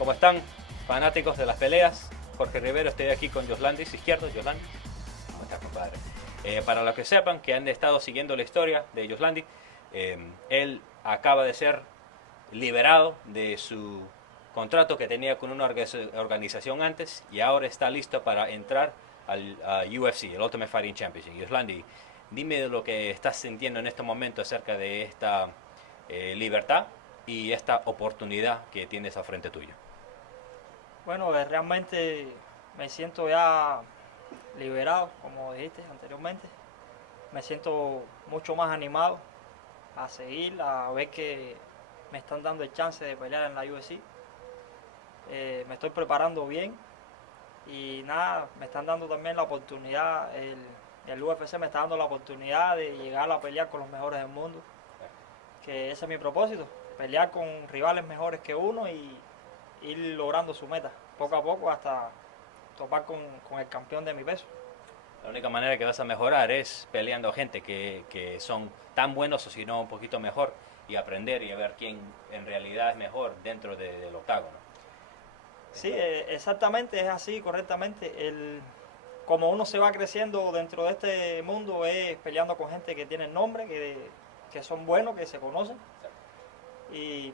¿Cómo están, fanáticos de las peleas? Jorge Rivero, estoy aquí con Joslandis, izquierdo, Joslandis. ¿Cómo estás, compadre? Para los que sepan, que han estado siguiendo la historia de Joslandis, él acaba de ser liberado de su contrato que tenía con una organización antes y ahora está listo para entrar al UFC, el Ultimate Fighting Championship. Yoslandi, dime lo que estás sintiendo en este momento acerca de esta libertad y esta oportunidad que tienes al frente tuyo. Bueno, realmente me siento ya liberado, como dijiste anteriormente. Me siento mucho más animado a seguir, a ver que me están dando el chance de pelear en la UFC. Me estoy preparando bien y nada, me están dando también la oportunidad, el UFC me está dando la oportunidad de llegar a pelear con los mejores del mundo, que ese es mi propósito, pelear con rivales mejores que uno y ir logrando su meta, poco a poco hasta topar con el campeón de mi peso. La única manera que vas a mejorar es peleando gente que son tan buenos o si no un poquito mejor y aprender y a ver quién en realidad es mejor dentro del octágono. Sí, exactamente, es así, correctamente. Como uno se va creciendo dentro de este mundo es peleando con gente que tiene nombre, que son buenos, que se conocen y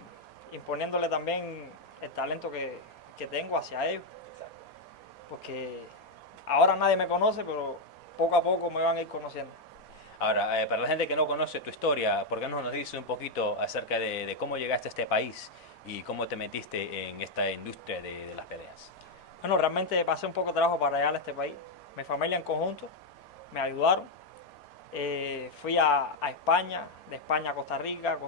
imponiéndole también el talento que tengo hacia ellos. Porque ahora nadie me conoce, pero poco a poco me van a ir conociendo. Ahora, para la gente que no conoce tu historia, ¿por qué no nos dices un poquito acerca de cómo llegaste a este país y cómo te metiste en esta industria de las peleas? Bueno, realmente pasé un poco de trabajo para llegar a este país. Mi familia en conjunto me ayudaron. Fui a España, de España a Costa Rica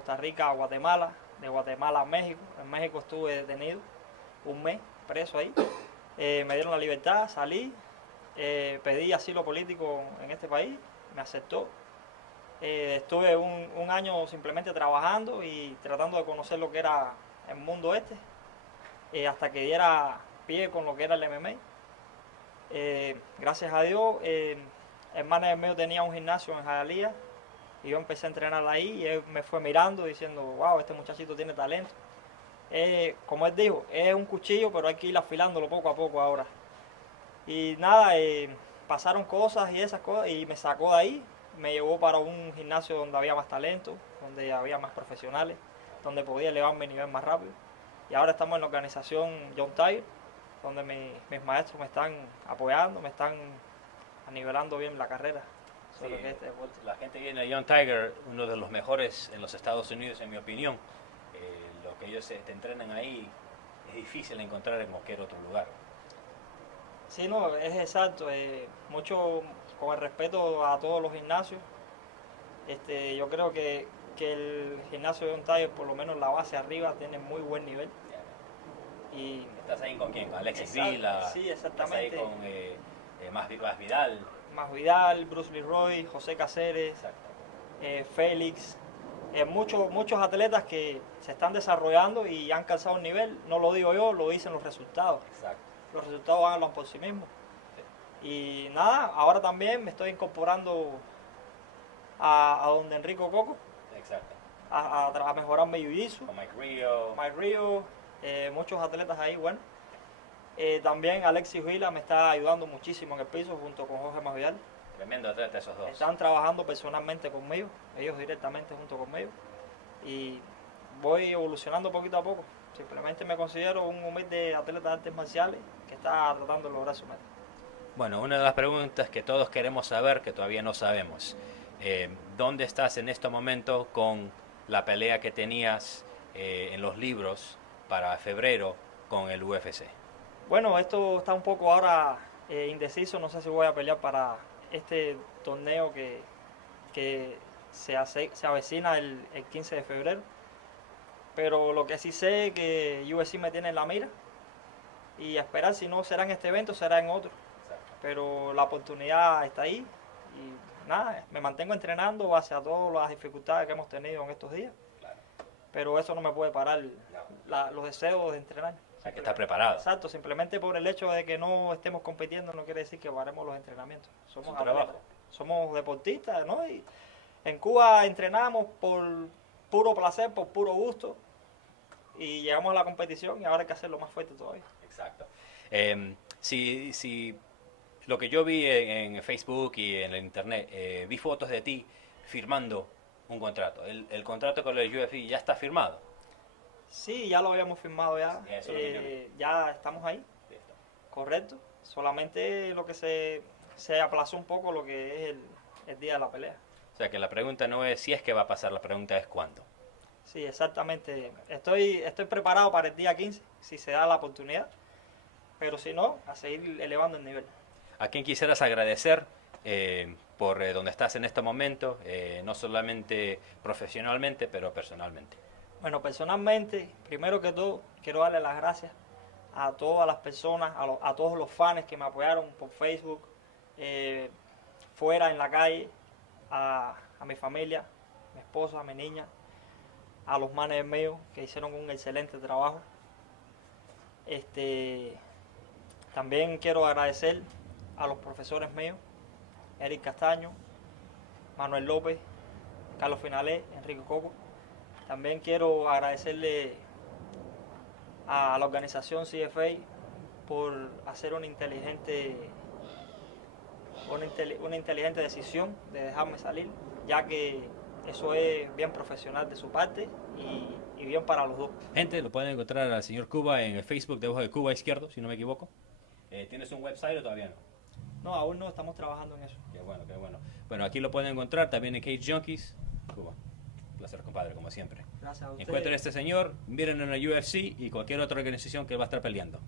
a Guatemala, de Guatemala a México. En México estuve detenido un mes, preso ahí. Me dieron la libertad, salí, pedí asilo político en este país, me aceptó. Estuve un año simplemente trabajando y tratando de conocer lo que era el mundo este, hasta que diera pie con lo que era el MMA. Gracias a Dios, el manager mío tenía un gimnasio en Hialeah y yo empecé a entrenar ahí y él me fue mirando diciendo, wow, este muchachito tiene talento. Como él dijo, es un cuchillo, pero hay que ir afilándolo poco a poco ahora. Y nada, pasaron cosas y esas cosas y me sacó de ahí, me llevó para un gimnasio donde había más talento, donde había más profesionales, donde podía elevar mi nivel más rápido. Y ahora estamos en la organización John Tiger, donde mis maestros me están apoyando, me están nivelando bien la carrera sobre lo Sí, que es este deporte. la gente viene a Young Tiger, uno de los mejores en los Estados Unidos, en mi opinión. Lo que ellos te entrenan ahí es difícil encontrar en cualquier otro lugar. Sí, no, es exacto. Mucho con el respeto a todos los gimnasios. Yo creo que el gimnasio de John Tiger, por lo menos la base arriba, tiene muy buen nivel. Y ¿Estás ahí con quién? ¿Con Alexis Vila? sí, ¿Estás ahí exactamente. con Más Vidal? Más Vidal, Bruce Leroy, José Caceres, Exacto. Félix, muchos atletas que se están desarrollando y han calzado un nivel, no lo digo yo, lo dicen los resultados. Exacto. Los resultados hablan por sí mismos. Y nada, ahora también me estoy incorporando a donde Enrico Coco, Exacto. a mejorar mi jiu-jitsu, Con Mike Rio. Mike Rio, muchos atletas ahí, bueno. También Alexis Vila me está ayudando muchísimo en el piso junto con Jorge Masvidal. Tremendo atleta esos dos. Están trabajando personalmente conmigo, ellos directamente junto conmigo. Y voy evolucionando poquito a poco. Simplemente me considero un humilde atleta de artes marciales que está tratando de lograr su meta. Bueno, una de las preguntas que todos queremos saber, que todavía no sabemos. ¿Dónde estás en este momento con la pelea que tenías en los libros para febrero con el UFC? Bueno, esto está un poco ahora indeciso, no sé si voy a pelear para este torneo que se avecina el 15 de febrero, pero lo que sí sé es que UFC me tiene en la mira y a esperar, si no será en este evento, será en otro, pero la oportunidad está ahí y nada, me mantengo entrenando hacia todas las dificultades que hemos tenido en estos días, pero eso no me puede parar los deseos de entrenar. Hay que estar preparado. Exacto, simplemente por el hecho de que no estemos compitiendo no quiere decir que paremos los entrenamientos. Somos Es un trabajo. somos deportistas, ¿no? Y en Cuba entrenamos por puro placer, por puro gusto y llegamos a la competición y ahora hay que hacerlo más fuerte todavía. Exacto. Si lo que yo vi en Facebook y en el internet, vi fotos de ti firmando un contrato. El contrato con el UFC ya está firmado. Sí, ya lo habíamos firmado ya. Eso es lo que yo vi. Ya estamos ahí, Listo. correcto. Solamente lo que se aplazó un poco lo que es el día de la pelea. O sea que la pregunta no es si es que va a pasar, la pregunta es cuándo. Sí, exactamente. Estoy preparado para el día 15, si se da la oportunidad. Pero si no, a seguir elevando el nivel. ¿A quién quisieras agradecer por donde estás en este momento, no solamente profesionalmente, pero personalmente? Bueno, personalmente, primero que todo, quiero darle las gracias a todas las personas, a todos los fans que me apoyaron por Facebook, fuera en la calle, a mi familia, mi esposa, a mi niña, a los managers míos que hicieron un excelente trabajo. También quiero agradecer a los profesores míos, Eric Castaño, Manuel López, Carlos Finalé, Enrique Coco. También quiero agradecerle a la organización CFA por hacer una inteligente decisión de dejarme salir, ya que eso es bien profesional de su parte y bien para los dos. Gente, lo pueden encontrar al señor Cuba en el Facebook debajo de Cuba Izquierdo, si no me equivoco. ¿Tienes un website o todavía no? No, aún no, estamos trabajando en eso. Qué bueno, qué bueno. Bueno, aquí lo pueden encontrar también en Cage Junkies, Cuba. Un placer, compadre, como siempre. Gracias a ustedes. Encuentren a este señor, miren en el UFC y cualquier otra organización que va a estar peleando.